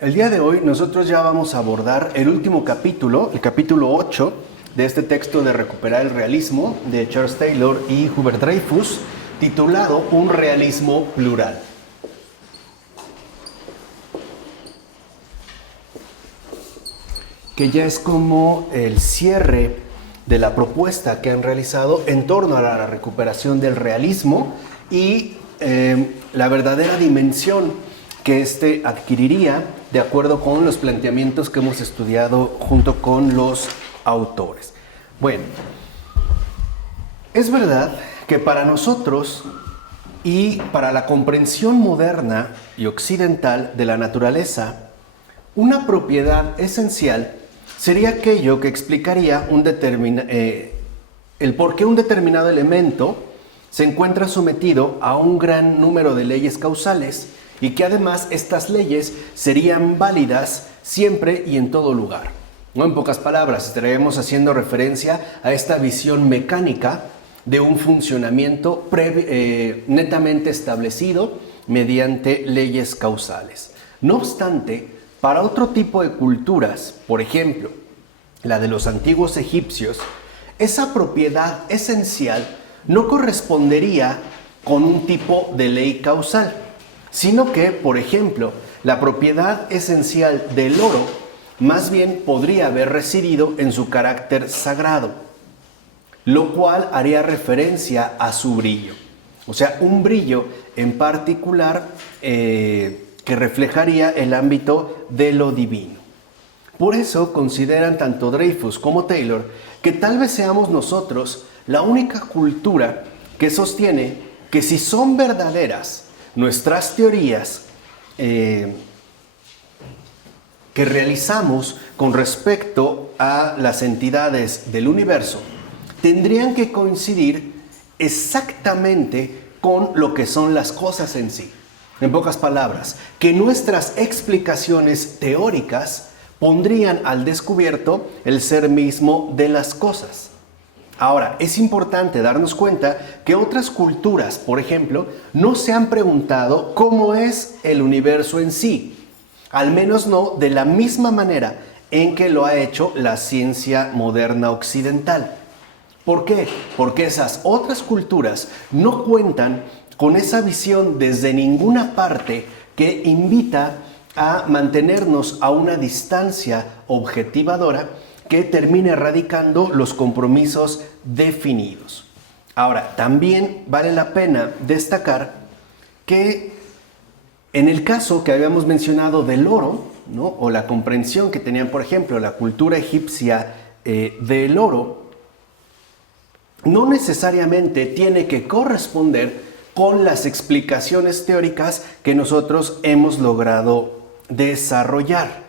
El día de hoy nosotros ya vamos a abordar el último capítulo, el capítulo 8 de este texto de Recuperar el Realismo de Charles Taylor y Hubert Dreyfus, titulado Un realismo plural. Que ya es como el cierre de la propuesta que han realizado en torno a la recuperación del realismo y la verdadera dimensión que éste adquiriría de acuerdo con los planteamientos que hemos estudiado junto con los autores. Bueno, es verdad que para nosotros y para la comprensión moderna y occidental de la naturaleza, una propiedad esencial sería aquello que explicaría el por qué un determinado elemento se encuentra sometido a un gran número de leyes causales y que además estas leyes serían válidas siempre y en todo lugar. ¿No? En pocas palabras, estaríamos haciendo referencia a esta visión mecánica de un funcionamiento netamente establecido mediante leyes causales. No obstante, para otro tipo de culturas, por ejemplo, la de los antiguos egipcios, esa propiedad esencial no correspondería con un tipo de ley causal, sino que, por ejemplo, la propiedad esencial del oro más bien podría haber residido en su carácter sagrado, lo cual haría referencia a su brillo. O sea, un brillo en particular que reflejaría el ámbito de lo divino. Por eso consideran tanto Dreyfus como Taylor que tal vez seamos nosotros la única cultura que sostiene que si son verdaderas nuestras teorías que realizamos con respecto a las entidades del universo, tendrían que coincidir exactamente con lo que son las cosas en sí. En pocas palabras, que nuestras explicaciones teóricas pondrían al descubierto el ser mismo de las cosas. Ahora, es importante darnos cuenta que otras culturas, por ejemplo, no se han preguntado cómo es el universo en sí, al menos no de la misma manera en que lo ha hecho la ciencia moderna occidental. ¿Por qué? Porque esas otras culturas no cuentan con esa visión desde ninguna parte que invita a mantenernos a una distancia objetivadora que termine erradicando los compromisos definidos. Ahora, también vale la pena destacar que en el caso que habíamos mencionado del oro, ¿no? O la comprensión que tenían, por ejemplo, la cultura egipcia del oro, no necesariamente tiene que corresponder con las explicaciones teóricas que nosotros hemos logrado desarrollar.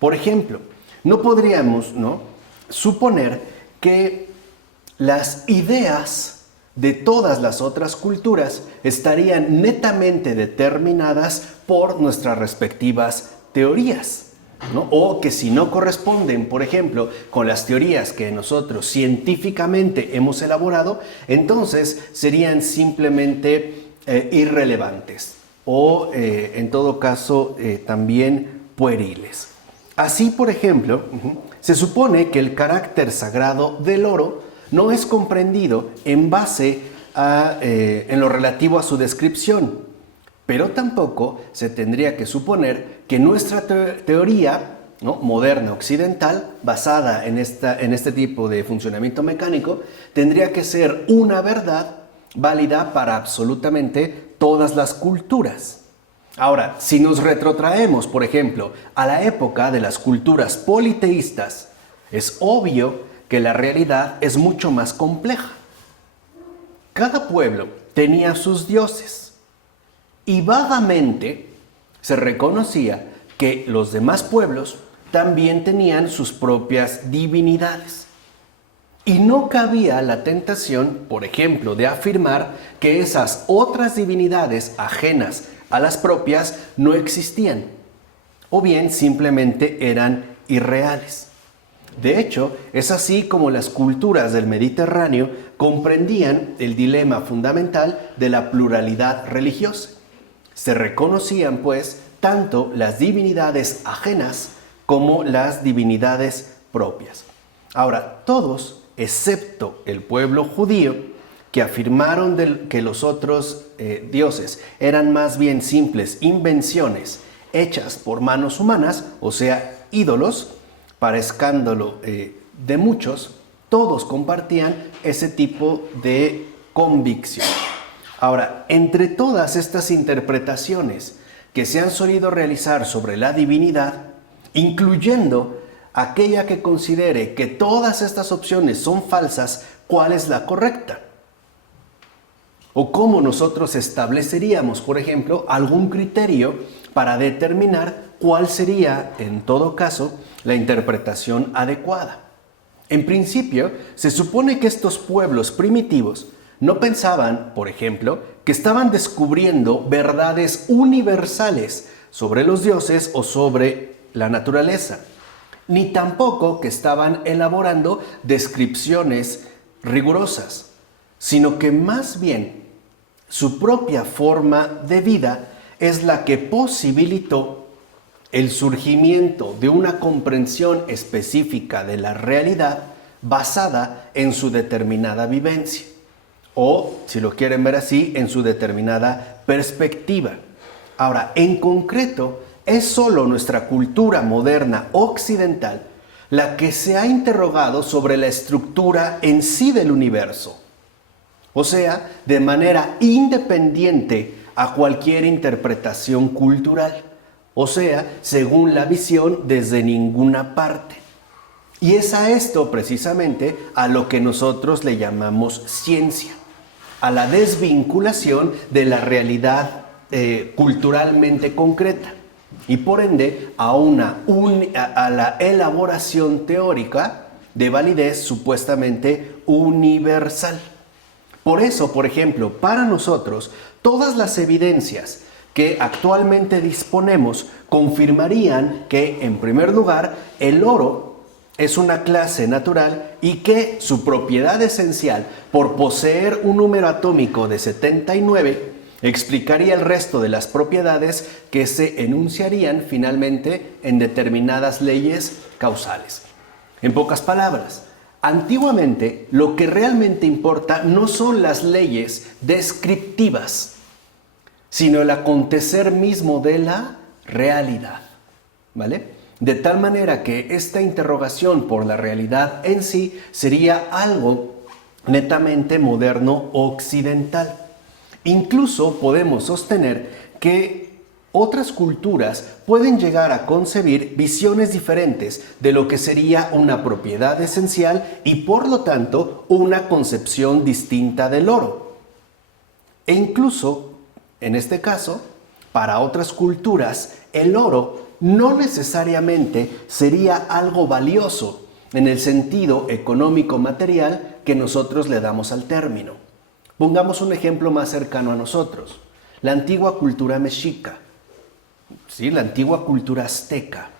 Por ejemplo, no podríamos, ¿no?, suponer que las ideas de todas las otras culturas estarían netamente determinadas por nuestras respectivas teorías, ¿no? O que si no corresponden, por ejemplo, con las teorías que nosotros científicamente hemos elaborado, entonces serían simplemente irrelevantes o, en todo caso, también pueriles. Así, por ejemplo, se supone que el carácter sagrado del oro no es comprendido en base en lo relativo a su descripción, pero tampoco se tendría que suponer que nuestra teoría, ¿no?, moderna occidental, basada en este tipo de funcionamiento mecánico, tendría que ser una verdad válida para absolutamente todas las culturas. Ahora, si nos retrotraemos, por ejemplo, a la época de las culturas politeístas, es obvio que la realidad es mucho más compleja. Cada pueblo tenía sus dioses y vagamente se reconocía que los demás pueblos también tenían sus propias divinidades. Y no cabía la tentación, por ejemplo, de afirmar que esas otras divinidades ajenas a las propias no existían, o bien simplemente eran irreales. De hecho, es así como las culturas del Mediterráneo comprendían el dilema fundamental de la pluralidad religiosa. Se reconocían, pues, tanto las divinidades ajenas como las divinidades propias. Ahora, todos, excepto el pueblo judío, que afirmaron que los otros dioses eran más bien simples invenciones hechas por manos humanas, o sea, ídolos, para escándalo de muchos, todos compartían ese tipo de convicción. Ahora, entre todas estas interpretaciones que se han solido realizar sobre la divinidad, incluyendo aquella que considere que todas estas opciones son falsas, ¿cuál es la correcta? O cómo nosotros estableceríamos, por ejemplo, algún criterio para determinar cuál sería, en todo caso, la interpretación adecuada. En principio, se supone que estos pueblos primitivos no pensaban, por ejemplo, que estaban descubriendo verdades universales sobre los dioses o sobre la naturaleza, ni tampoco que estaban elaborando descripciones rigurosas, sino que más bien su propia forma de vida es la que posibilitó el surgimiento de una comprensión específica de la realidad basada en su determinada vivencia, o, si lo quieren ver así, en su determinada perspectiva. Ahora, en concreto, es solo nuestra cultura moderna occidental la que se ha interrogado sobre la estructura en sí del universo, o sea, de manera independiente a cualquier interpretación cultural, o sea, según la visión desde ninguna parte. Y es a esto precisamente a lo que nosotros le llamamos ciencia, a la desvinculación de la realidad culturalmente concreta y por ende a la elaboración teórica de validez supuestamente universal. Por eso, por ejemplo, para nosotros, todas las evidencias que actualmente disponemos confirmarían que, en primer lugar, el oro es una clase natural y que su propiedad esencial, por poseer un número atómico de 79, explicaría el resto de las propiedades que se enunciarían finalmente en determinadas leyes causales. En pocas palabras, antiguamente lo que realmente importa no son las leyes descriptivas, sino el acontecer mismo de la realidad, ¿vale? De tal manera que esta interrogación por la realidad en sí sería algo netamente moderno occidental. Incluso podemos sostener que otras culturas pueden llegar a concebir visiones diferentes de lo que sería una propiedad esencial y por lo tanto una concepción distinta del oro. E incluso, en este caso, para otras culturas, el oro no necesariamente sería algo valioso en el sentido económico-material que nosotros le damos al término. Pongamos un ejemplo más cercano a nosotros, la antigua cultura mexica, ¿sí? La antigua cultura azteca.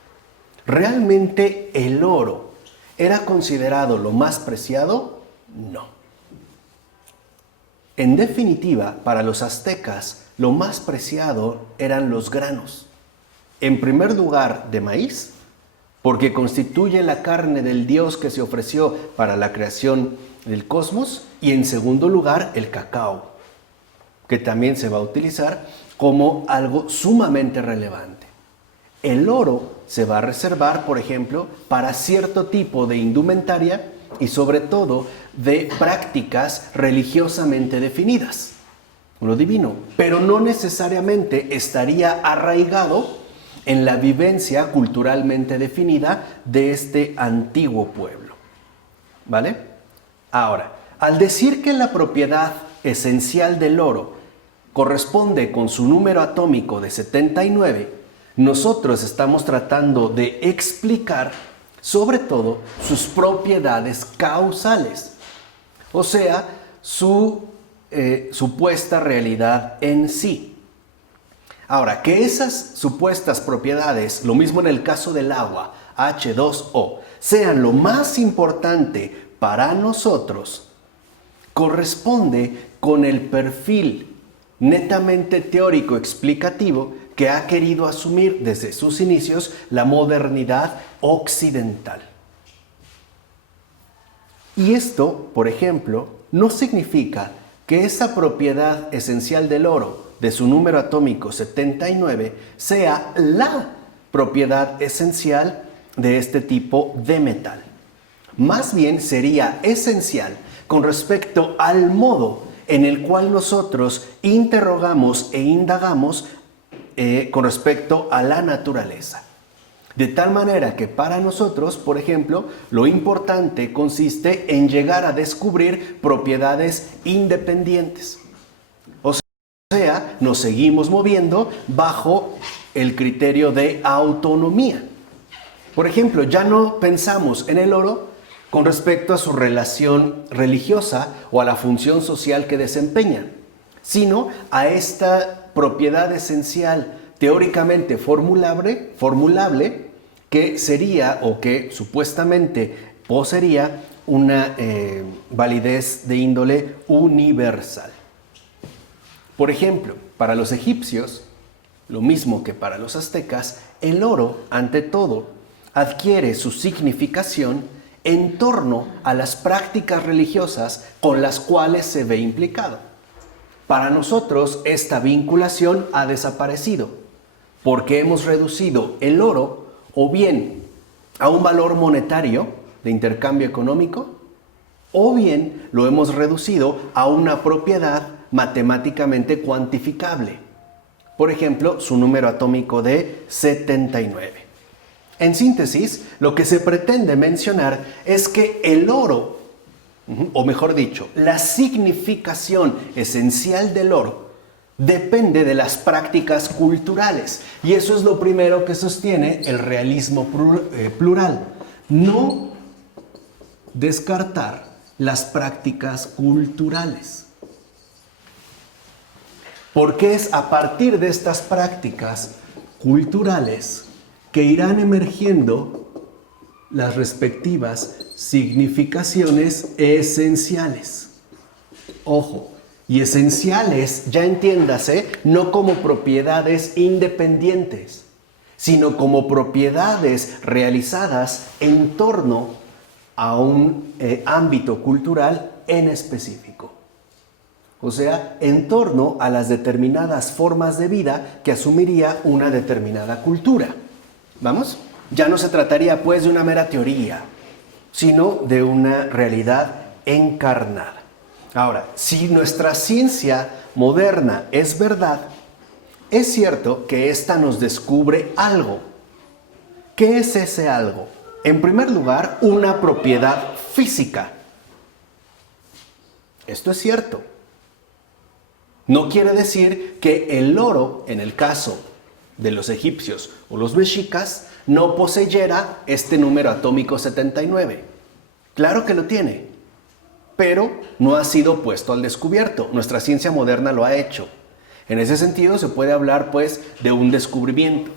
¿Realmente el oro era considerado lo más preciado? No. En definitiva, para los aztecas, lo más preciado eran los granos. En primer lugar, de maíz, porque constituye la carne del dios que se ofreció para la creación del cosmos, y en segundo lugar, el cacao, que también se va a utilizar como algo sumamente relevante. El oro se va a reservar, por ejemplo, para cierto tipo de indumentaria y sobre todo de prácticas religiosamente definidas, lo divino, pero no necesariamente estaría arraigado en la vivencia culturalmente definida de este antiguo pueblo, ¿vale? Ahora, al decir que la propiedad esencial del oro corresponde con su número atómico de 79, nosotros estamos tratando de explicar sobre todo sus propiedades causales, o sea, su supuesta realidad en sí. Ahora, que esas supuestas propiedades, lo mismo en el caso del agua, H2O, sean lo más importante para nosotros, corresponde con el perfil netamente teórico explicativo que ha querido asumir desde sus inicios la modernidad occidental. Y esto, por ejemplo, no significa que esa propiedad esencial del oro, de su número atómico 79, sea la propiedad esencial de este tipo de metal. Más bien sería esencial con respecto al modo en el cual nosotros interrogamos e indagamos con respecto a la naturaleza. De tal manera que para nosotros, por ejemplo, lo importante consiste en llegar a descubrir propiedades independientes. O sea, nos seguimos moviendo bajo el criterio de autonomía. Por ejemplo, ya no pensamos en el oro con respecto a su relación religiosa o a la función social que desempeña, sino a esta propiedad esencial teóricamente formulable que sería o que supuestamente poseería una validez de índole universal. Por ejemplo, para los egipcios, lo mismo que para los aztecas, el oro, ante todo, adquiere su significación en torno a las prácticas religiosas con las cuales se ve implicado. Para nosotros, esta vinculación ha desaparecido, porque hemos reducido el oro o bien a un valor monetario de intercambio económico, o bien lo hemos reducido a una propiedad matemáticamente cuantificable. Por ejemplo, su número atómico de 79. En síntesis, lo que se pretende mencionar es que el oro, o mejor dicho, la significación esencial del oro, depende de las prácticas culturales. Y eso es lo primero que sostiene el realismo plural. No descartar las prácticas culturales. Porque es a partir de estas prácticas culturales que irán emergiendo las respectivas significaciones esenciales. Ojo, y esenciales, ya entiéndase, no como propiedades independientes, sino como propiedades realizadas en torno a un ámbito cultural en específico. O sea, en torno a las determinadas formas de vida que asumiría una determinada cultura. ¿Vamos? Ya no se trataría pues de una mera teoría, sino de una realidad encarnada. Ahora, si nuestra ciencia moderna es verdad, es cierto que ésta nos descubre algo. ¿Qué es ese algo? En primer lugar, una propiedad física. Esto es cierto. No quiere decir que el oro, en el caso de los egipcios o los mexicas, no poseyera este número atómico 79. Claro que lo tiene, pero no ha sido puesto al descubierto. Nuestra ciencia moderna lo ha hecho. En ese sentido se puede hablar pues de un descubrimiento.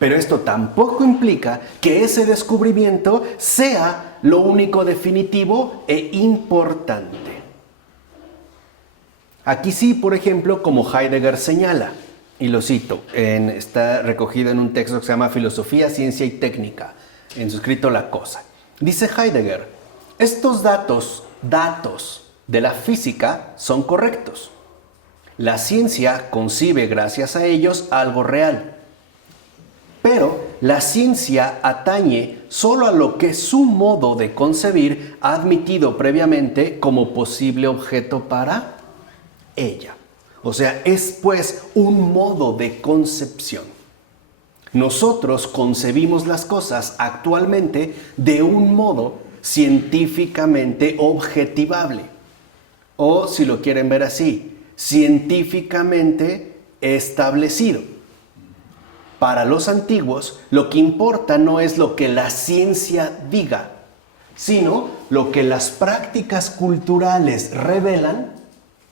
Pero esto tampoco implica que ese descubrimiento sea lo único definitivo e importante. Aquí sí, por ejemplo, como Heidegger señala, y lo cito, está recogido en un texto que se llama Filosofía, Ciencia y Técnica, en su escrito La Cosa. Dice Heidegger, estos datos de la física son correctos. La ciencia concibe gracias a ellos algo real. Pero la ciencia atañe solo a lo que su modo de concebir ha admitido previamente como posible objeto para ella. O sea, es pues un modo de concepción. Nosotros concebimos las cosas actualmente de un modo científicamente objetivable. O, si lo quieren ver así, científicamente establecido. Para los antiguos, lo que importa no es lo que la ciencia diga, sino lo que las prácticas culturales revelan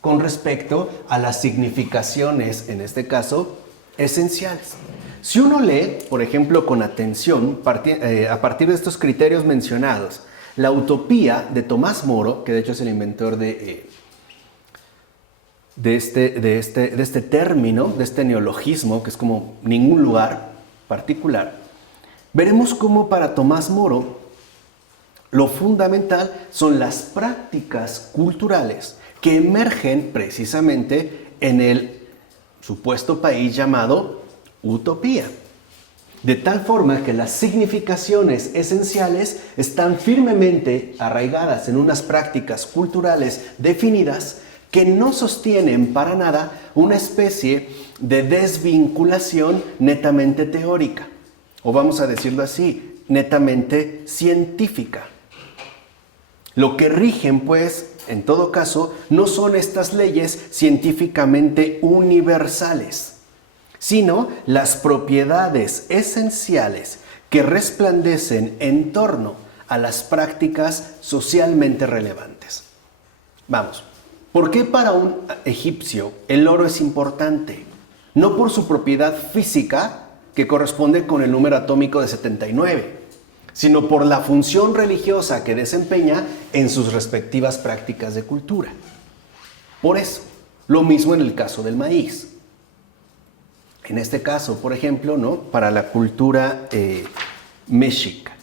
con respecto a las significaciones, en este caso, esenciales. Si uno lee, por ejemplo, con atención, a partir de estos criterios mencionados, la utopía de Tomás Moro, que de hecho es el inventor de de este término, de este neologismo, que es como ningún lugar particular, veremos cómo para Tomás Moro lo fundamental son las prácticas culturales que emergen precisamente en el supuesto país llamado utopía. De tal forma que las significaciones esenciales están firmemente arraigadas en unas prácticas culturales definidas que no sostienen para nada una especie de desvinculación netamente teórica, o vamos a decirlo así, netamente científica. Lo que rigen, pues, en todo caso, no son estas leyes científicamente universales, sino las propiedades esenciales que resplandecen en torno a las prácticas socialmente relevantes. Vamos, ¿por qué para un egipcio el oro es importante? No por su propiedad física, que corresponde con el número atómico de 79, sino por la función religiosa que desempeña en sus respectivas prácticas de cultura. Por eso, lo mismo en el caso del maíz. En este caso, por ejemplo, ¿no?, para la cultura mexica.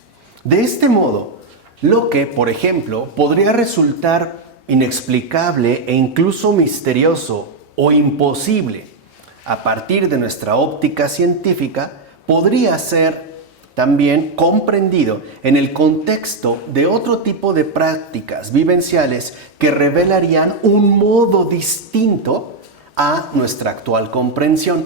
De este modo, lo que, por ejemplo, podría resultar inexplicable e incluso misterioso o imposible a partir de nuestra óptica científica, podría ser también comprendido en el contexto de otro tipo de prácticas vivenciales que revelarían un modo distinto a nuestra actual comprensión.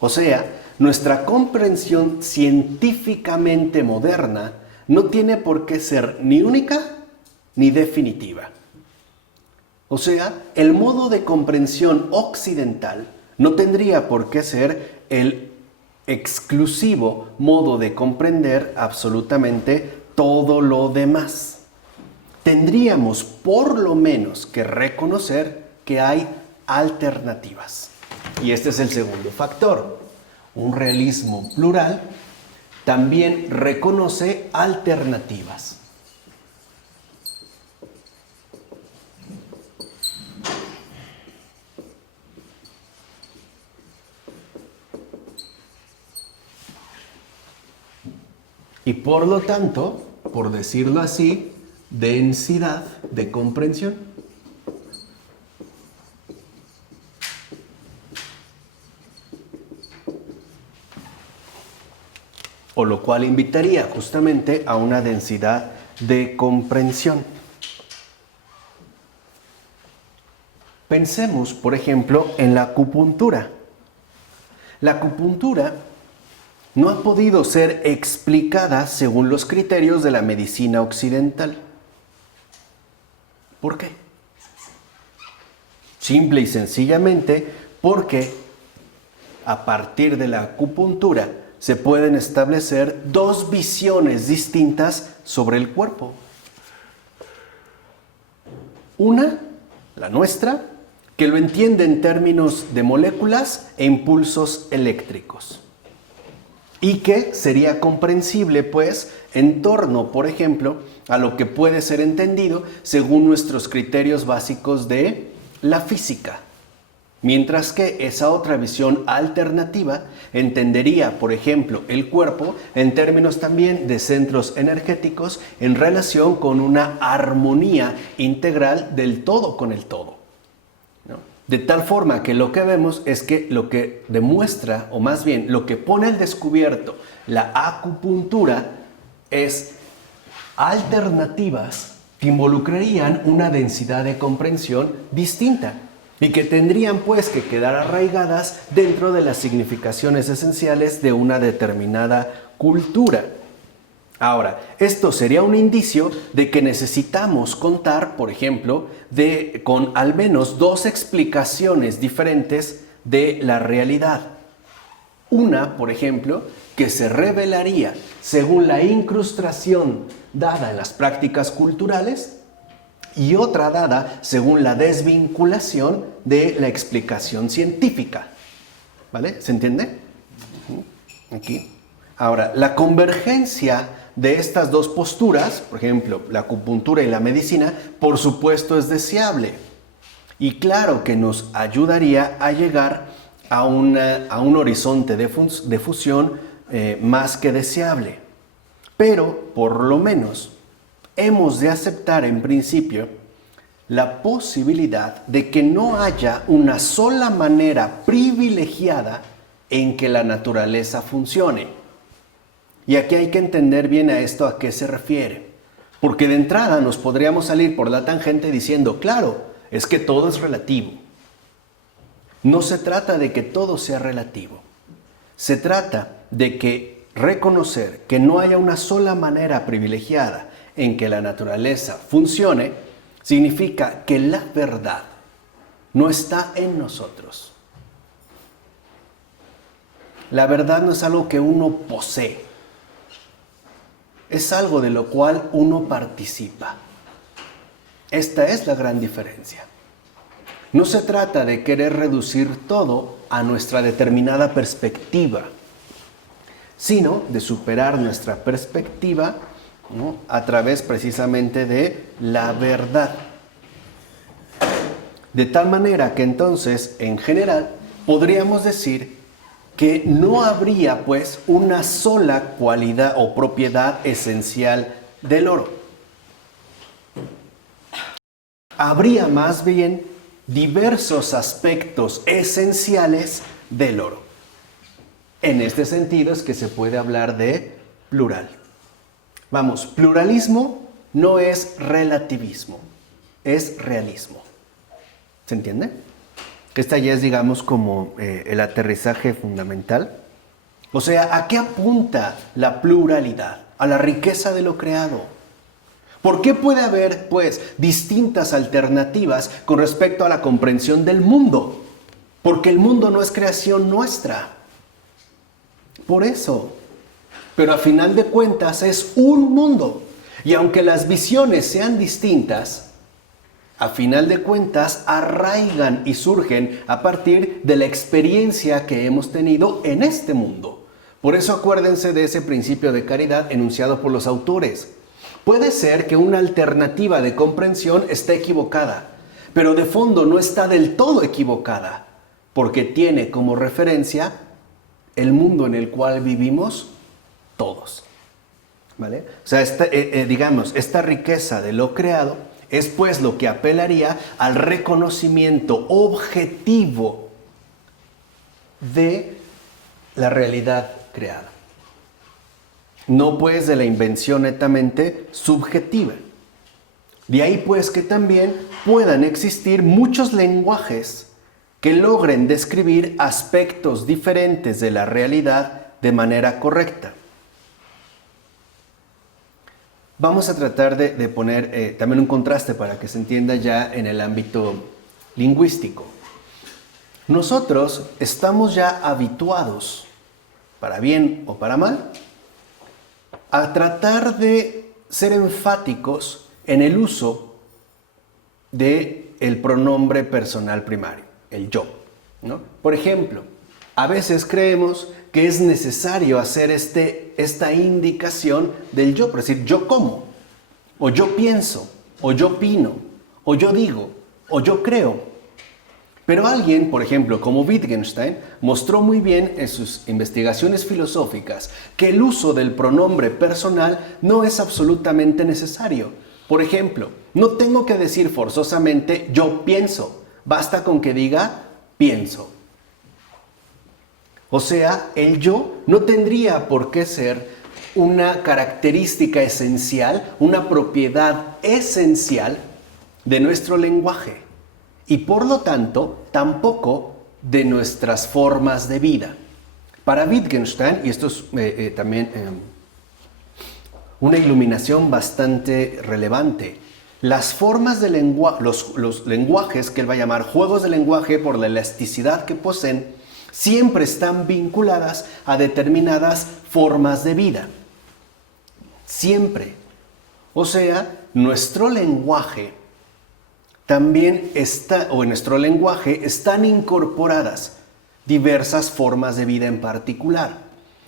O sea, nuestra comprensión científicamente moderna no tiene por qué ser ni única ni definitiva. O sea, el modo de comprensión occidental no tendría por qué ser el exclusivo modo de comprender absolutamente todo lo demás. Tendríamos por lo menos que reconocer que hay alternativas. Y este es el segundo factor. Un realismo plural también reconoce alternativas. Y por lo tanto, por decirlo así, densidad de comprensión. O lo cual invitaría justamente a una densidad de comprensión. Pensemos, por ejemplo, en la acupuntura. La acupuntura no ha podido ser explicada según los criterios de la medicina occidental. ¿Por qué? Simple y sencillamente porque a partir de la acupuntura se pueden establecer dos visiones distintas sobre el cuerpo. Una, la nuestra, que lo entiende en términos de moléculas e impulsos eléctricos. Y que sería comprensible, pues, en torno, por ejemplo, a lo que puede ser entendido según nuestros criterios básicos de la física. Mientras que esa otra visión alternativa entendería, por ejemplo, el cuerpo en términos también de centros energéticos en relación con una armonía integral del todo con el todo. De tal forma que lo que vemos es que lo que demuestra, o más bien lo que pone al descubierto la acupuntura es alternativas que involucrarían una densidad de comprensión distinta y que tendrían pues que quedar arraigadas dentro de las significaciones esenciales de una determinada cultura. Ahora, esto sería un indicio de que necesitamos contar, por ejemplo, con al menos dos explicaciones diferentes de la realidad. Una, por ejemplo, que se revelaría según la incrustación dada en las prácticas culturales y otra dada según la desvinculación de la explicación científica. ¿Vale? ¿Se entiende? Aquí. Ahora, la convergencia de estas dos posturas, por ejemplo, la acupuntura y la medicina, por supuesto es deseable. Y claro que nos ayudaría a llegar a un horizonte de fusión más que deseable. Pero, por lo menos, hemos de aceptar en principio la posibilidad de que no haya una sola manera privilegiada en que la naturaleza funcione. Y aquí hay que entender bien a esto a qué se refiere. Porque de entrada nos podríamos salir por la tangente diciendo, claro, es que todo es relativo. No se trata de que todo sea relativo. Se trata de que reconocer que no haya una sola manera privilegiada en que la naturaleza funcione, significa que la verdad no está en nosotros. La verdad no es algo que uno posee. Es algo de lo cual uno participa. Esta es la gran diferencia. No se trata de querer reducir todo a nuestra determinada perspectiva, sino de superar nuestra perspectiva, ¿no?, a través precisamente de la verdad. De tal manera que entonces, en general, podríamos decir que no habría pues una sola cualidad o propiedad esencial del oro. Habría más bien diversos aspectos esenciales del oro. En este sentido es que se puede hablar de plural. Vamos, pluralismo no es relativismo, es realismo. ¿Se entiende? Esta ya es, digamos, como el aterrizaje fundamental. O sea, ¿a qué apunta la pluralidad? A la riqueza de lo creado. ¿Por qué puede haber, pues, distintas alternativas con respecto a la comprensión del mundo? Porque el mundo no es creación nuestra. Por eso. Pero a final de cuentas es un mundo. Y aunque las visiones sean distintas, a final de cuentas arraigan y surgen a partir de la experiencia que hemos tenido en este mundo. Por eso acuérdense de ese principio de caridad enunciado por los autores. Puede ser que una alternativa de comprensión esté equivocada, pero de fondo no está del todo equivocada, porque tiene como referencia el mundo en el cual vivimos todos. ¿Vale? O sea, esta riqueza de lo creado es pues lo que apelaría al reconocimiento objetivo de la realidad creada. No pues de la invención netamente subjetiva. De ahí pues que también puedan existir muchos lenguajes que logren describir aspectos diferentes de la realidad de manera correcta. Vamos a tratar de poner también un contraste para que se entienda ya en el ámbito lingüístico. Nosotros estamos ya habituados, para bien o para mal, a tratar de ser enfáticos en el uso del pronombre personal primario, el yo, ¿no? Por ejemplo, a veces creemos que es necesario hacer esta indicación del yo, por decir yo como, o yo pienso, o yo opino, o yo digo, o yo creo. Pero alguien, por ejemplo, como Wittgenstein, mostró muy bien en sus investigaciones filosóficas que el uso del pronombre personal no es absolutamente necesario. Por ejemplo, no tengo que decir forzosamente yo pienso, basta con que diga pienso. O sea, el yo no tendría por qué ser una característica esencial, una propiedad esencial de nuestro lenguaje. Y por lo tanto, tampoco de nuestras formas de vida. Para Wittgenstein, y esto es también una iluminación bastante relevante, las formas de lenguaje, los lenguajes que él va a llamar juegos de lenguaje por la elasticidad que poseen, siempre están vinculadas a determinadas formas de vida. Siempre. O sea, nuestro lenguaje también en nuestro lenguaje están incorporadas diversas formas de vida en particular.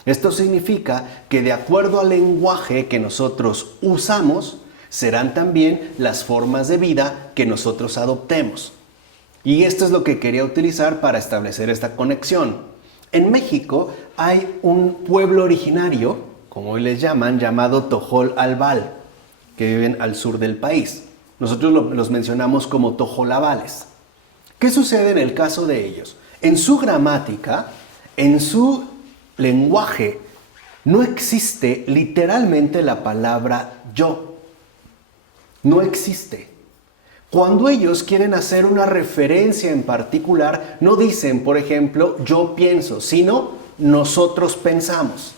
Esto significa que de acuerdo al lenguaje que nosotros usamos, serán también las formas de vida que nosotros adoptemos. Y esto es lo que quería utilizar para establecer esta conexión. En México hay un pueblo originario, como hoy les llaman, llamado Tojol Albal, que viven al sur del país. Nosotros los mencionamos como tojolabales. ¿Qué sucede en el caso de ellos? En su gramática, en su lenguaje, no existe literalmente la palabra yo. No existe. Cuando ellos quieren hacer una referencia en particular, no dicen, por ejemplo, yo pienso, sino nosotros pensamos.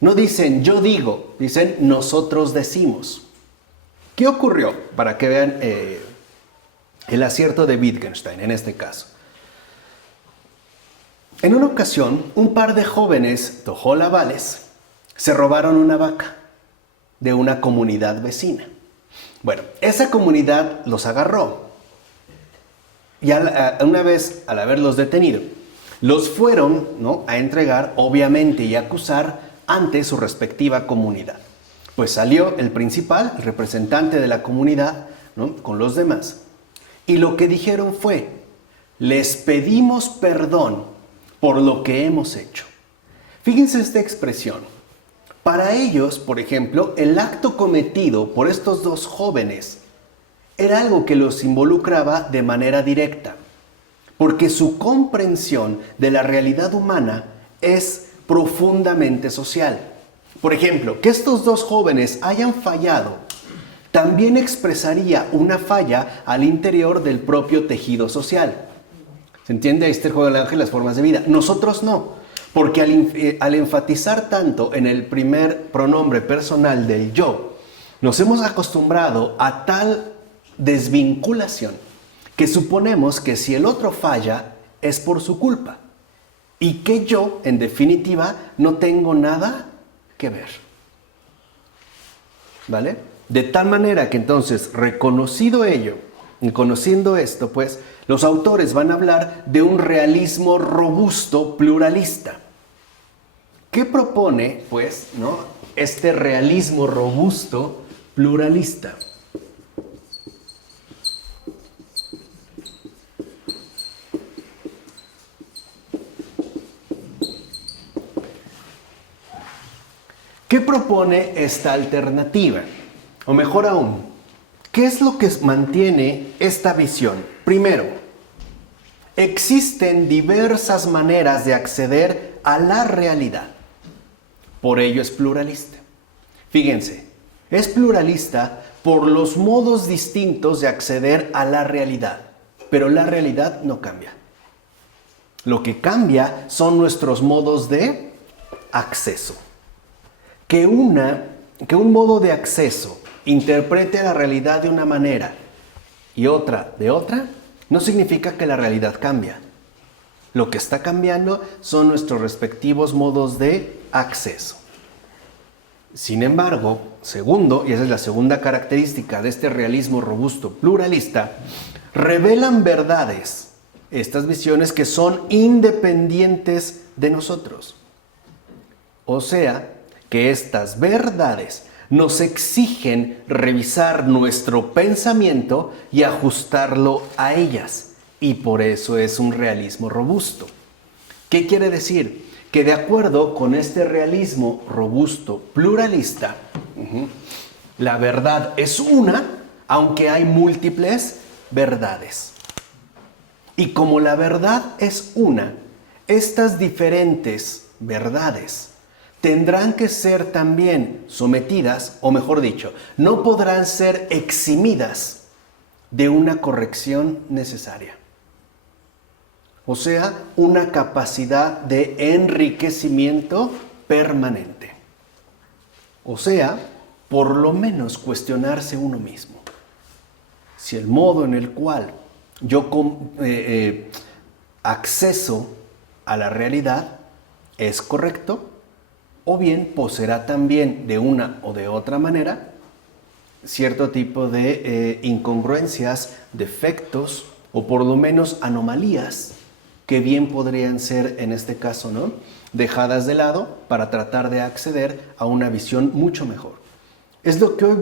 No dicen yo digo, dicen nosotros decimos. ¿Qué ocurrió? Para que vean el acierto de Wittgenstein en este caso. En una ocasión, un par de jóvenes tojolabales se robaron una vaca de una comunidad vecina. Bueno, esa comunidad los agarró y una vez al haberlos detenido, los fueron, ¿no?, a entregar, obviamente, y acusar ante su respectiva comunidad. Pues salió el principal, el representante de la comunidad, ¿no?, con los demás. Y lo que dijeron fue, les pedimos perdón por lo que hemos hecho. Fíjense esta expresión. Para ellos, por ejemplo, el acto cometido por estos dos jóvenes era algo que los involucraba de manera directa, porque su comprensión de la realidad humana es profundamente social. Por ejemplo, que estos dos jóvenes hayan fallado también expresaría una falla al interior del propio tejido social. ¿Se entiende? Ahí está el juego del ángel, las formas de vida. Nosotros no. Porque al enfatizar tanto en el primer pronombre personal del yo, nos hemos acostumbrado a tal desvinculación que suponemos que si el otro falla es por su culpa y que yo, en definitiva, no tengo nada que ver. ¿Vale? De tal manera que entonces, reconocido ello y conociendo esto, pues, los autores van a hablar de un realismo robusto pluralista. ¿Qué propone, pues, ¿no?, este realismo robusto pluralista? ¿Qué propone esta alternativa? O mejor aún, ¿qué es lo que mantiene esta visión? Primero, existen diversas maneras de acceder a la realidad. Por ello es pluralista. Fíjense, es pluralista por los modos distintos de acceder a la realidad, pero la realidad no cambia. Lo que cambia son nuestros modos de acceso. Que un modo de acceso interprete la realidad de una manera y otra de otra, no significa que la realidad cambia. Lo que está cambiando son nuestros respectivos modos de acceso. Sin embargo, segundo, y esa es la segunda característica de este realismo robusto pluralista, revelan verdades, estas visiones que son independientes de nosotros. O sea, que estas verdades nos exigen revisar nuestro pensamiento y ajustarlo a ellas. Y por eso es un realismo robusto. ¿Qué quiere decir? Que de acuerdo con este realismo robusto pluralista, la verdad es una, aunque hay múltiples verdades. Y como la verdad es una, estas diferentes verdades tendrán que ser también sometidas, o mejor dicho, no podrán ser eximidas de una corrección necesaria. O sea, una capacidad de enriquecimiento permanente. O sea, por lo menos cuestionarse uno mismo. Si el modo en el cual yo acceso a la realidad es correcto, o bien poseerá también de una o de otra manera cierto tipo de incongruencias, defectos o por lo menos anomalías que bien podrían ser, en este caso, ¿no?, dejadas de lado para tratar de acceder a una visión mucho mejor. Es lo que hoy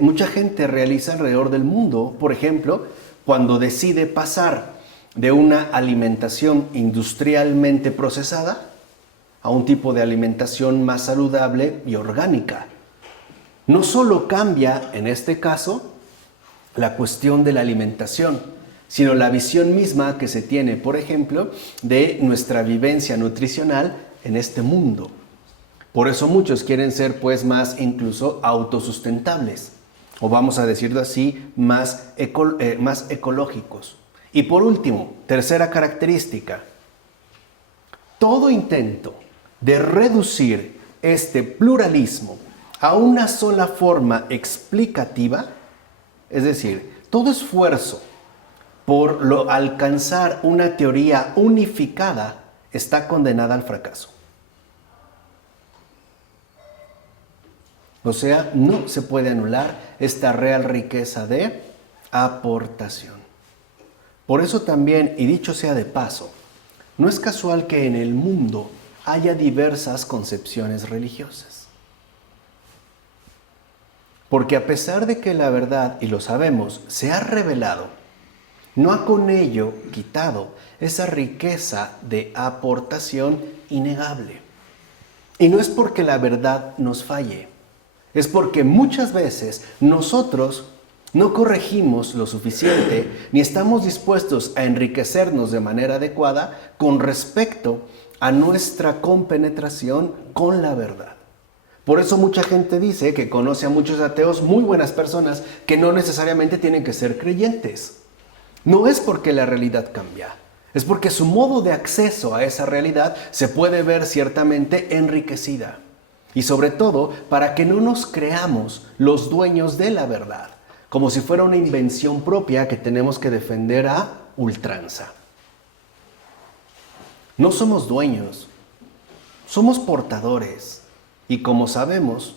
mucha gente realiza alrededor del mundo, por ejemplo, cuando decide pasar de una alimentación industrialmente procesada a un tipo de alimentación más saludable y orgánica. No solo cambia, en este caso, la cuestión de la alimentación, sino la visión misma que se tiene, por ejemplo, de nuestra vivencia nutricional en este mundo. Por eso muchos quieren ser pues más incluso autosustentables, o vamos a decirlo así, más ecológicos. Y por último, tercera característica, todo intento de reducir este pluralismo a una sola forma explicativa, es decir, todo esfuerzo por alcanzar una teoría unificada está condenada al fracaso. O sea, no se puede anular esta real riqueza de aportación. Por eso también, y dicho sea de paso, no es casual que en el mundo haya diversas concepciones religiosas. Porque a pesar de que la verdad, y lo sabemos, se ha revelado, no ha con ello quitado esa riqueza de aportación innegable. Y no es porque la verdad nos falle, es porque muchas veces nosotros no corregimos lo suficiente ni estamos dispuestos a enriquecernos de manera adecuada con respecto a nuestra compenetración con la verdad. Por eso mucha gente dice que conoce a muchos ateos, muy buenas personas, que no necesariamente tienen que ser creyentes. No es porque la realidad cambia, es porque su modo de acceso a esa realidad se puede ver ciertamente enriquecida. Y sobre todo, para que no nos creamos los dueños de la verdad, como si fuera una invención propia que tenemos que defender a ultranza. No somos dueños, somos portadores. Y como sabemos,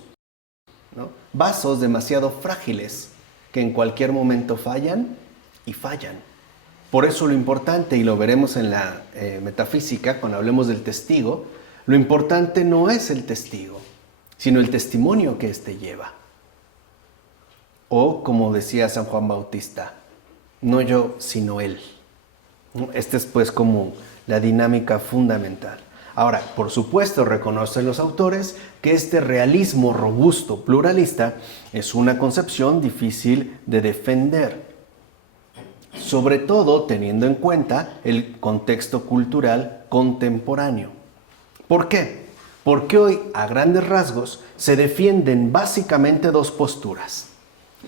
¿no?, vasos demasiado frágiles que en cualquier momento fallan y fallan. Por eso lo importante, y lo veremos en la metafísica cuando hablemos del testigo, lo importante no es el testigo, sino el testimonio que éste lleva. O como decía San Juan Bautista, no yo, sino él. Esta es pues como la dinámica fundamental. Ahora, por supuesto, reconocen los autores que este realismo robusto, pluralista, es una concepción difícil de defender, sobre todo teniendo en cuenta el contexto cultural contemporáneo. ¿Por qué? Porque hoy, a grandes rasgos, se defienden básicamente dos posturas.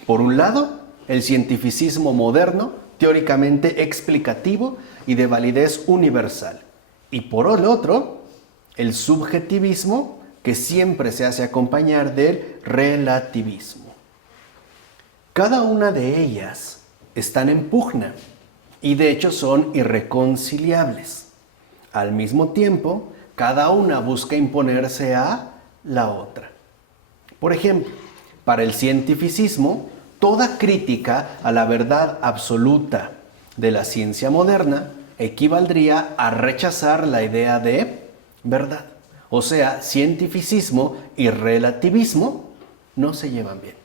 Por un lado, el cientificismo moderno, teóricamente explicativo y de validez universal. Y por el otro, el subjetivismo, que siempre se hace acompañar del relativismo. Cada una de ellas están en pugna y de hecho son irreconciliables. Al mismo tiempo, cada una busca imponerse a la otra. Por ejemplo, para el cientificismo, toda crítica a la verdad absoluta de la ciencia moderna equivaldría a rechazar la idea de verdad. O sea, cientificismo y relativismo no se llevan bien.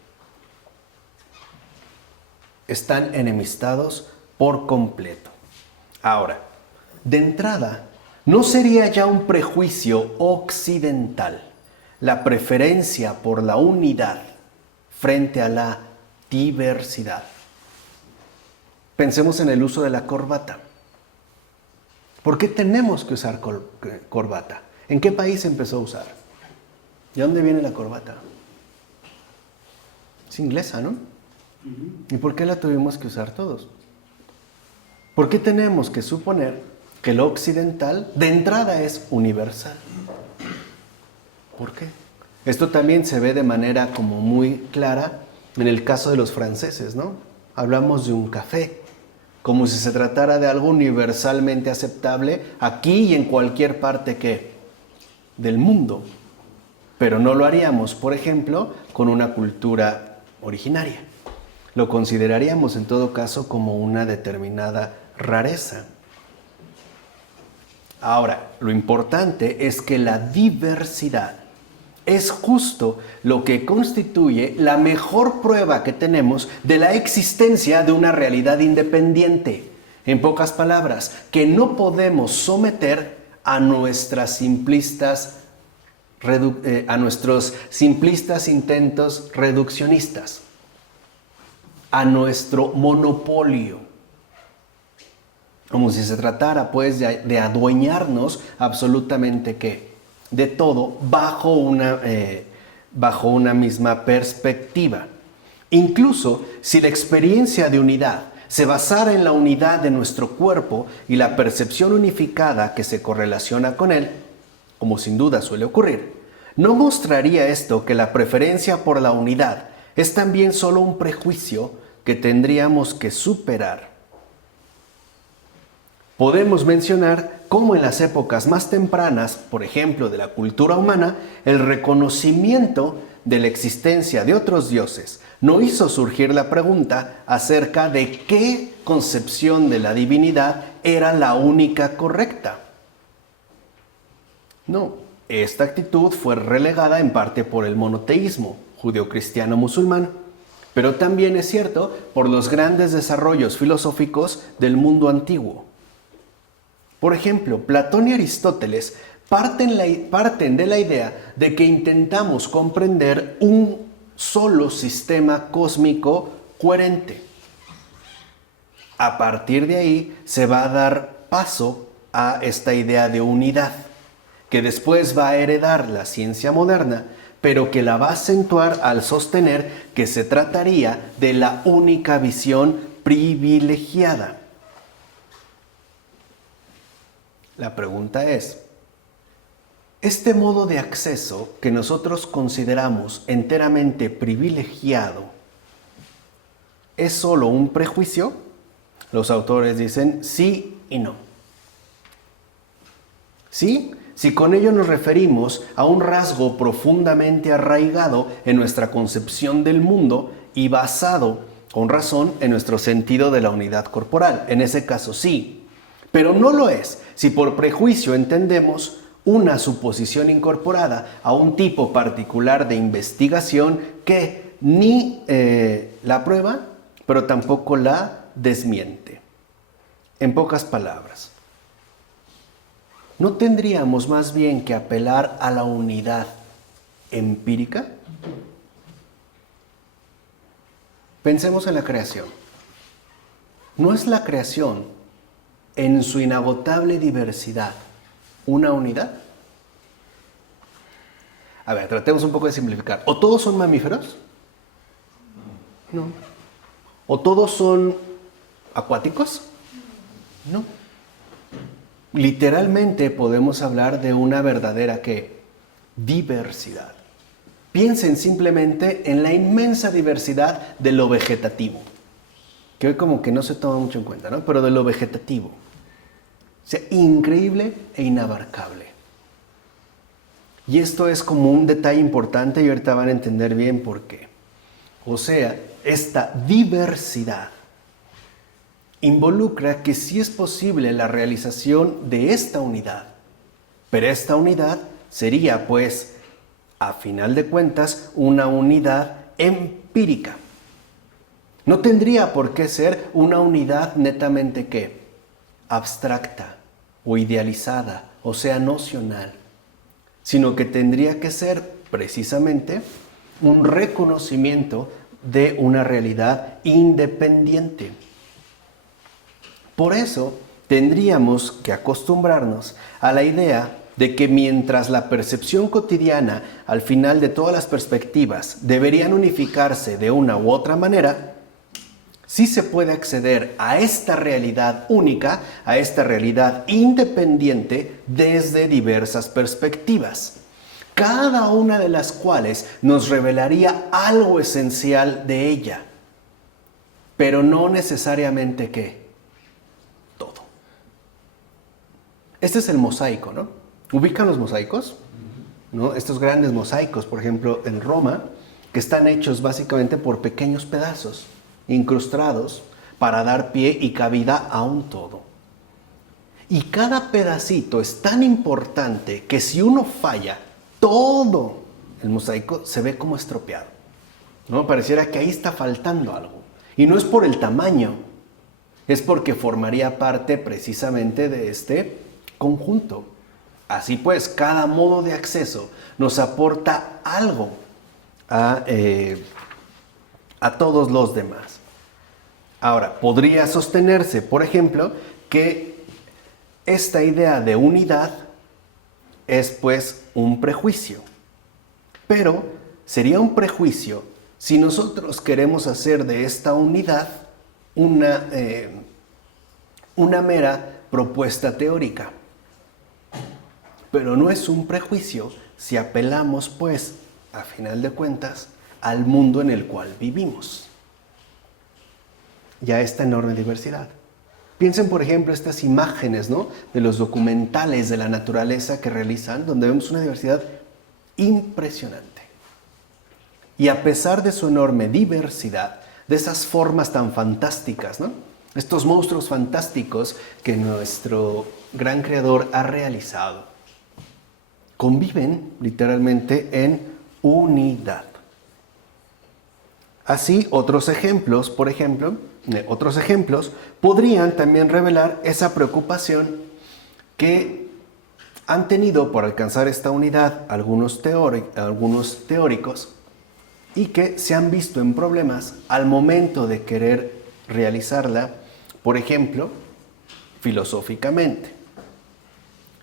Están enemistados por completo. Ahora, de entrada, ¿no sería ya un prejuicio occidental la preferencia por la unidad frente a la diversidad? Pensemos en el uso de la corbata. ¿Por qué tenemos que usar corbata? ¿En qué país se empezó a usar? ¿De dónde viene la corbata? Es inglesa, ¿no? ¿Y por qué la tuvimos que usar todos? ¿Por qué tenemos que suponer que lo occidental de entrada es universal? ¿Por qué? Esto también se ve de manera como muy clara en el caso de los franceses, ¿no? Hablamos de un café, como si se tratara de algo universalmente aceptable aquí y en cualquier parte del mundo. Pero no lo haríamos, por ejemplo, con una cultura originaria. Lo consideraríamos en todo caso como una determinada rareza. Ahora, lo importante es que la diversidad es justo lo que constituye la mejor prueba que tenemos de la existencia de una realidad independiente. En pocas palabras, que no podemos someter a nuestros simplistas intentos reduccionistas, a nuestro monopolio, como si se tratara pues de adueñarnos absolutamente de todo bajo una misma perspectiva. Incluso si la experiencia de unidad se basara en la unidad de nuestro cuerpo y la percepción unificada que se correlaciona con él, como sin duda suele ocurrir, ¿no mostraría esto que la preferencia por la unidad es también solo un prejuicio que tendríamos que superar? Podemos mencionar cómo en las épocas más tempranas, por ejemplo, de la cultura humana, el reconocimiento de la existencia de otros dioses no hizo surgir la pregunta acerca de qué concepción de la divinidad era la única correcta. No, esta actitud fue relegada en parte por el monoteísmo judeocristiano-musulmán, pero también es cierto por los grandes desarrollos filosóficos del mundo antiguo. Por ejemplo, Platón y Aristóteles parten de la idea de que intentamos comprender un solo sistema cósmico coherente. A partir de ahí se va a dar paso a esta idea de unidad, que después va a heredar la ciencia moderna, pero que la va a acentuar al sostener que se trataría de la única visión privilegiada. La pregunta es, ¿este modo de acceso que nosotros consideramos enteramente privilegiado es solo un prejuicio? Los autores dicen sí y no. ¿Sí? Si con ello nos referimos a un rasgo profundamente arraigado en nuestra concepción del mundo y basado, con razón, en nuestro sentido de la unidad corporal. En ese caso sí. Pero no lo es si por prejuicio entendemos una suposición incorporada a un tipo particular de investigación que ni la prueba, pero tampoco la desmiente. En pocas palabras, ¿no tendríamos más bien que apelar a la unidad empírica? Pensemos en la creación. ¿No es la creación en su inagotable diversidad una unidad? A ver, tratemos un poco de simplificar. ¿O todos son mamíferos? No. ¿O todos son acuáticos? No. Literalmente podemos hablar de una verdadera diversidad. Piensen simplemente en la inmensa diversidad de lo vegetativo, que hoy como que no se toma mucho en cuenta, ¿no? Pero de lo vegetativo. O sea, increíble e inabarcable. Y esto es como un detalle importante y ahorita van a entender bien por qué. O sea, esta diversidad involucra que sí es posible la realización de esta unidad, pero esta unidad sería, pues, a final de cuentas, una unidad empírica. No tendría por qué ser una unidad netamente abstracta o idealizada, o sea, nocional, sino que tendría que ser precisamente un reconocimiento de una realidad independiente. Por eso tendríamos que acostumbrarnos a la idea de que mientras la percepción cotidiana al final de todas las perspectivas deberían unificarse de una u otra manera, sí se puede acceder a esta realidad única, a esta realidad independiente desde diversas perspectivas, cada una de las cuales nos revelaría algo esencial de ella, pero no necesariamente todo. Este es el mosaico, ¿no? ¿Ubican los mosaicos? ¿No? Estos grandes mosaicos, por ejemplo, en Roma, que están hechos básicamente por pequeños pedazos incrustados para dar pie y cabida a un todo. Y cada pedacito es tan importante que si uno falla, todo el mosaico se ve como estropeado, ¿no? Pareciera que ahí está faltando algo. Y no es por el tamaño, es porque formaría parte precisamente de este conjunto. Así pues, cada modo de acceso nos aporta algo a todos los demás. Ahora, podría sostenerse, por ejemplo, que esta idea de unidad es pues un prejuicio. Pero sería un prejuicio si nosotros queremos hacer de esta unidad una mera propuesta teórica. Pero no es un prejuicio si apelamos, pues, a final de cuentas, al mundo en el cual vivimos. Ya esta enorme diversidad. Piensen, por ejemplo, estas imágenes, ¿no?, de los documentales de la naturaleza que realizan, donde vemos una diversidad impresionante. Y a pesar de su enorme diversidad, de esas formas tan fantásticas, ¿no?, estos monstruos fantásticos que nuestro gran creador ha realizado, conviven literalmente en unidad. Así, otros ejemplos podrían también revelar esa preocupación que han tenido por alcanzar esta unidad algunos teóricos y que se han visto en problemas al momento de querer realizarla, por ejemplo, filosóficamente.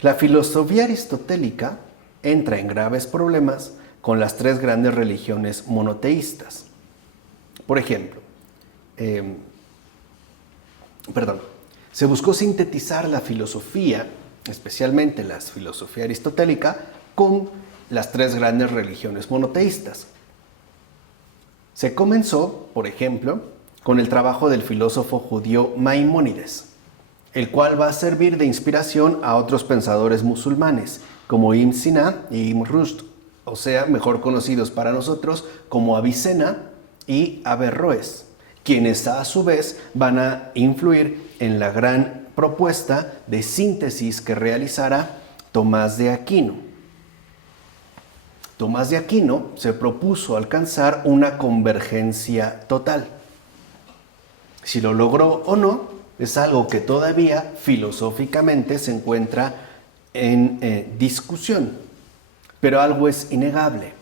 La filosofía aristotélica entra en graves problemas con las tres grandes religiones monoteístas. Por ejemplo, se buscó sintetizar la filosofía, especialmente la filosofía aristotélica, con las tres grandes religiones monoteístas. Se comenzó, por ejemplo, con el trabajo del filósofo judío Maimónides, el cual va a servir de inspiración a otros pensadores musulmanes, como Ibn Sina y Ibn Rushd, o sea, mejor conocidos para nosotros como Avicena y Averroes, quienes a su vez van a influir en la gran propuesta de síntesis que realizara Tomás de Aquino. Tomás de Aquino se propuso alcanzar una convergencia total. Si lo logró o no, es algo que todavía filosóficamente se encuentra en discusión, pero algo es innegable.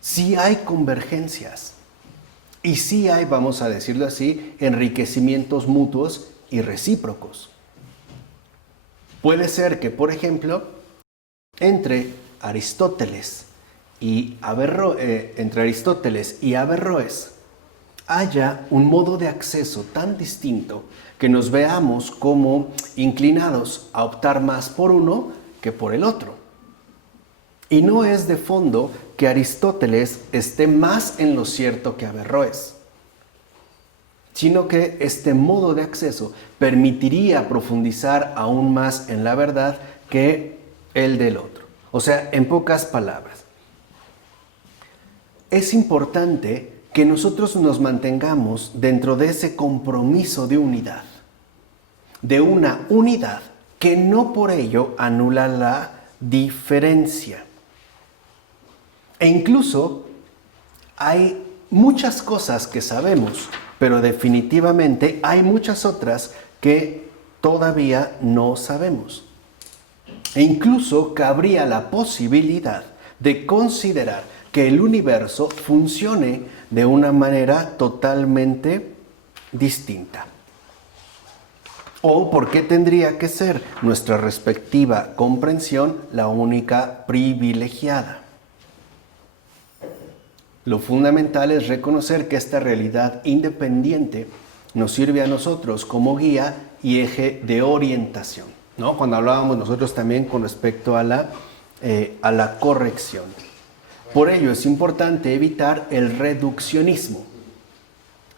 Sí hay convergencias y sí hay, vamos a decirlo así, enriquecimientos mutuos y recíprocos. Puede ser que, por ejemplo, entre Aristóteles y Averroes haya un modo de acceso tan distinto que nos veamos como inclinados a optar más por uno que por el otro. Y no es de fondo que Aristóteles esté más en lo cierto que Averroes, sino que este modo de acceso permitiría profundizar aún más en la verdad que el del otro. O sea, en pocas palabras, es importante que nosotros nos mantengamos dentro de ese compromiso de unidad, de una unidad que no por ello anula la diferencia. E incluso hay muchas cosas que sabemos, pero definitivamente hay muchas otras que todavía no sabemos. E incluso cabría la posibilidad de considerar que el universo funcione de una manera totalmente distinta. ¿O por qué tendría que ser nuestra respectiva comprensión la única privilegiada? Lo fundamental es reconocer que esta realidad independiente nos sirve a nosotros como guía y eje de orientación, ¿no? Cuando hablábamos nosotros también con respecto a la corrección. Por ello es importante evitar el reduccionismo.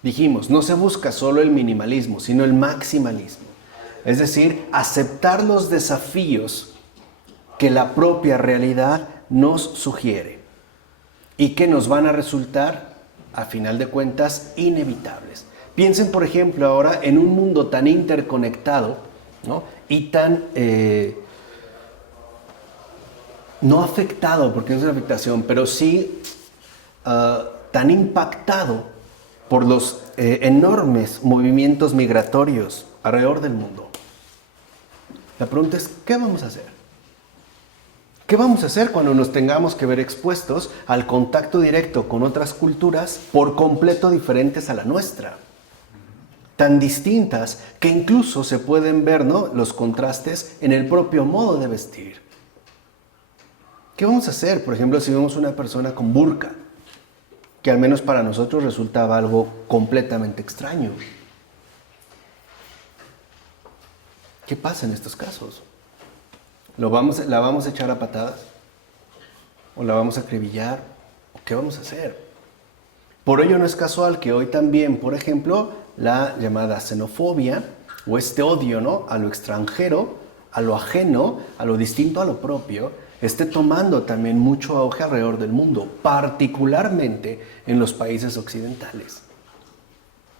Dijimos, no se busca solo el minimalismo, sino el maximalismo. Es decir, aceptar los desafíos que la propia realidad nos sugiere y que nos van a resultar, a final de cuentas, inevitables. Piensen, por ejemplo, ahora en un mundo tan interconectado, ¿no?, y tan no afectado, porque no es una afectación, pero sí tan impactado por los enormes movimientos migratorios alrededor del mundo. La pregunta es, ¿qué vamos a hacer? ¿Qué vamos a hacer cuando nos tengamos que ver expuestos al contacto directo con otras culturas por completo diferentes a la nuestra? Tan distintas que incluso se pueden ver, ¿no?, los contrastes en el propio modo de vestir. ¿Qué vamos a hacer, por ejemplo, si vemos una persona con burka? Que al menos para nosotros resultaba algo completamente extraño. ¿Qué pasa en estos casos? ¿La vamos a echar a patadas? ¿O la vamos a acribillar? ¿O qué vamos a hacer? Por ello no es casual que hoy también, por ejemplo, la llamada xenofobia o este odio, ¿no?, a lo extranjero, a lo ajeno, a lo distinto a lo propio, esté tomando también mucho auge alrededor del mundo, particularmente en los países occidentales,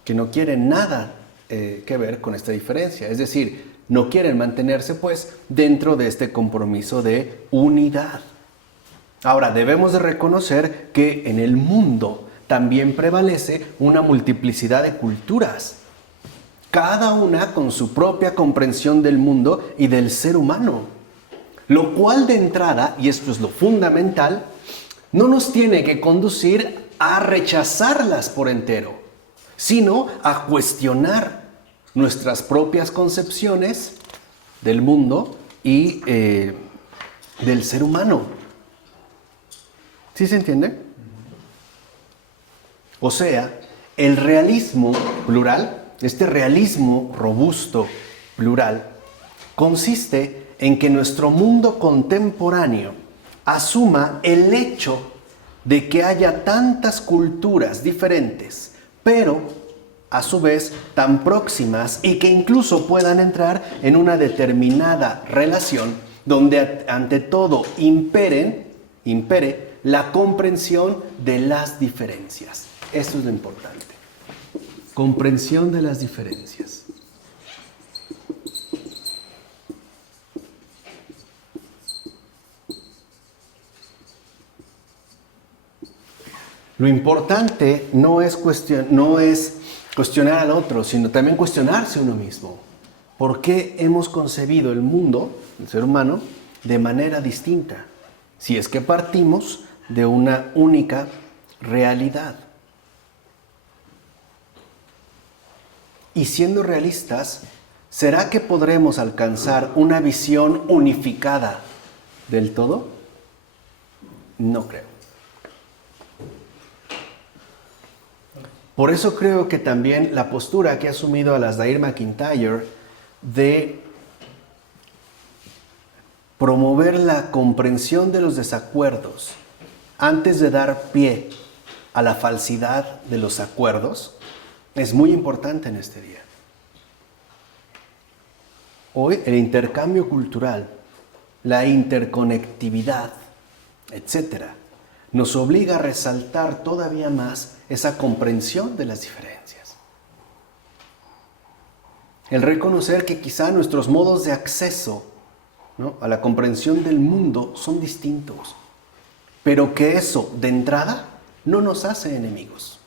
que no quieren nada que ver con esta diferencia. Es decir, no quieren mantenerse pues dentro de este compromiso de unidad. Ahora, debemos de reconocer que en el mundo también prevalece una multiplicidad de culturas, cada una con su propia comprensión del mundo y del ser humano. Lo cual de entrada, y esto es lo fundamental, no nos tiene que conducir a rechazarlas por entero, sino a cuestionar nuestras propias concepciones del mundo y del ser humano. ¿Sí se entiende? O sea, el realismo plural, este realismo robusto plural, consiste en que nuestro mundo contemporáneo asuma el hecho de que haya tantas culturas diferentes, pero a su vez tan próximas y que incluso puedan entrar en una determinada relación donde ante todo impere la comprensión de las diferencias. Eso es lo importante. Comprensión de las diferencias. Lo importante no es cuestionar al otro, sino también cuestionarse uno mismo. ¿Por qué hemos concebido el mundo, el ser humano, de manera distinta? Si es que partimos de una única realidad. Y siendo realistas, ¿será que podremos alcanzar una visión unificada del todo? No creo. Por eso creo que también la postura que ha asumido Alasdair MacIntyre de promover la comprensión de los desacuerdos antes de dar pie a la falsidad de los acuerdos es muy importante en este día. Hoy el intercambio cultural, la interconectividad, etcétera, nos obliga a resaltar todavía más esa comprensión de las diferencias. El reconocer que quizá nuestros modos de acceso, ¿no?, a la comprensión del mundo son distintos, pero que eso, de entrada, no nos hace enemigos,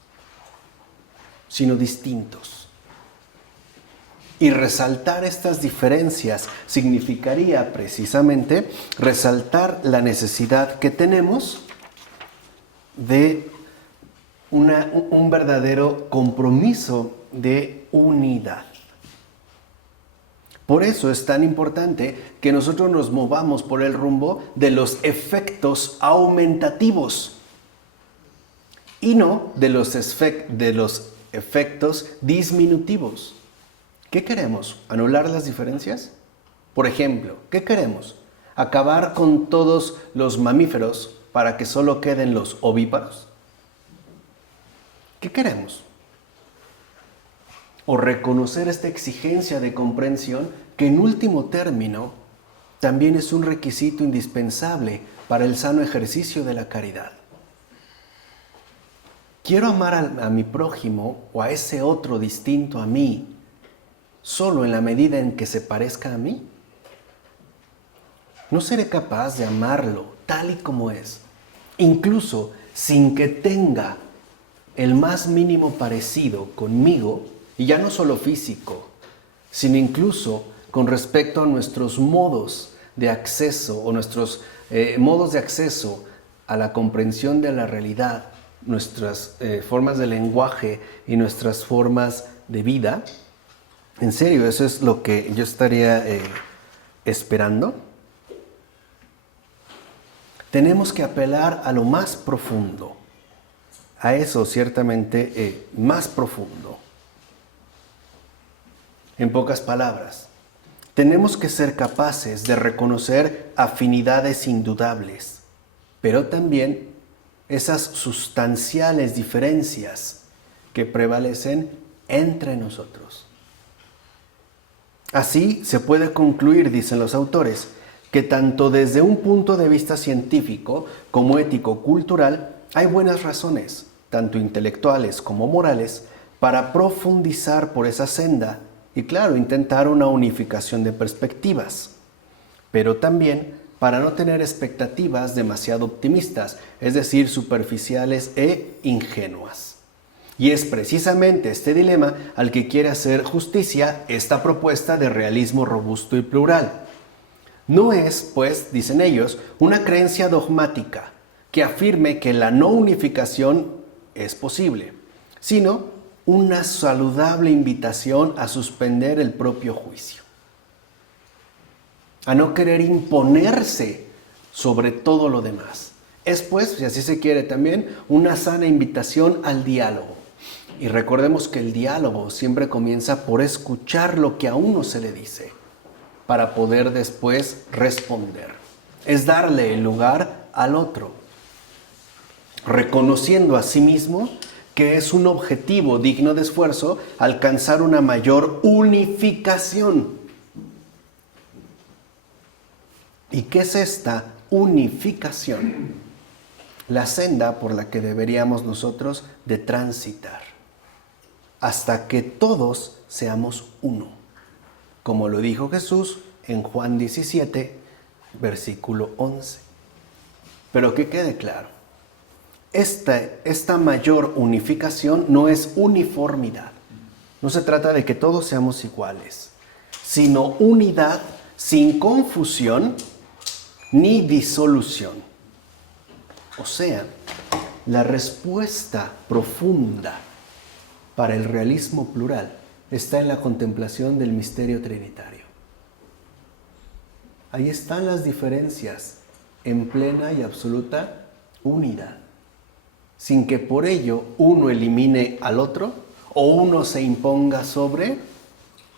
sino distintos. Y resaltar estas diferencias significaría precisamente resaltar la necesidad que tenemos de un verdadero compromiso de unidad. Por eso es tan importante que nosotros nos movamos por el rumbo de los efectos aumentativos y no de los efectos disminutivos. ¿Qué queremos? ¿Anular las diferencias? Por ejemplo, ¿qué queremos? ¿Acabar con todos los mamíferos para que solo queden los ovíparos? ¿Qué queremos? O reconocer esta exigencia de comprensión que en último término también es un requisito indispensable para el sano ejercicio de la caridad. ¿Quiero amar a mi prójimo o a ese otro distinto a mí solo en la medida en que se parezca a mí? ¿No seré capaz de amarlo tal y como es, incluso sin que tenga el más mínimo parecido conmigo, y ya no solo físico, sino incluso con respecto a nuestros modos de acceso o nuestros modos de acceso a la comprensión de la realidad, nuestras formas de lenguaje y nuestras formas de vida. En serio, eso es lo que yo estaría esperando. Tenemos que apelar a lo más profundo, a eso ciertamente más profundo. En pocas palabras, tenemos que ser capaces de reconocer afinidades indudables, pero también esas sustanciales diferencias que prevalecen entre nosotros. Así se puede concluir, dicen los autores, que tanto desde un punto de vista científico como ético-cultural hay buenas razones, tanto intelectuales como morales, para profundizar por esa senda y, claro, intentar una unificación de perspectivas, pero también para no tener expectativas demasiado optimistas, es decir, superficiales e ingenuas. Y es precisamente este dilema al que quiere hacer justicia esta propuesta de realismo robusto y plural. No es, pues, dicen ellos, una creencia dogmática que afirme que la no unificación es posible, sino una saludable invitación a suspender el propio juicio, a no querer imponerse sobre todo lo demás. Es, pues, si así se quiere también, una sana invitación al diálogo. Y recordemos que el diálogo siempre comienza por escuchar lo que a uno se le dice, para poder después responder. Es darle el lugar al otro, reconociendo a sí mismo que es un objetivo digno de esfuerzo alcanzar una mayor unificación. ¿Y qué es esta unificación? La senda por la que deberíamos nosotros de transitar, hasta que todos seamos uno, como lo dijo Jesús en Juan 17, versículo 11. Pero que quede claro, esta mayor unificación no es uniformidad. No se trata de que todos seamos iguales, sino unidad sin confusión ni disolución. O sea, la respuesta profunda para el realismo plural está en la contemplación del misterio trinitario. Ahí están las diferencias en plena y absoluta unidad, sin que por ello uno elimine al otro o uno se imponga sobre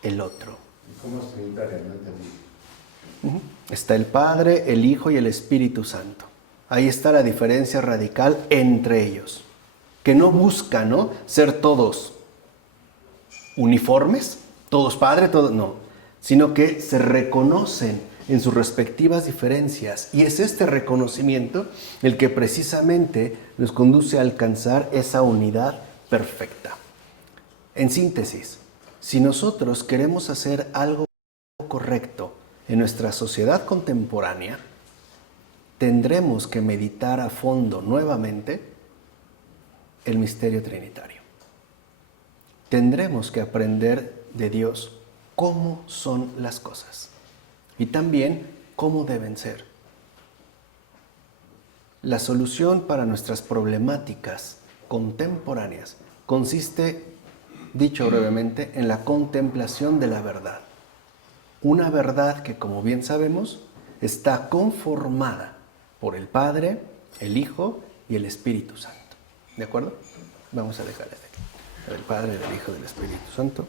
el otro. ¿Cómo es trinitaria? No entendí. Está el Padre, el Hijo y el Espíritu Santo. Ahí está la diferencia radical entre ellos, que no buscan, ¿no?, ser todos uniformes, todos Padre, todos no, sino que se reconocen en sus respectivas diferencias, y es este reconocimiento el que precisamente nos conduce a alcanzar esa unidad perfecta. En síntesis, si nosotros queremos hacer algo correcto en nuestra sociedad contemporánea, tendremos que meditar a fondo nuevamente el misterio trinitario. Tendremos que aprender de Dios cómo son las cosas y también cómo deben ser. La solución para nuestras problemáticas contemporáneas consiste, dicho brevemente, en la contemplación de la verdad. Una verdad que, como bien sabemos, está conformada por el Padre, el Hijo y el Espíritu Santo. ¿De acuerdo? Vamos a dejar hasta aquí. El Padre, del Hijo y del Espíritu Santo.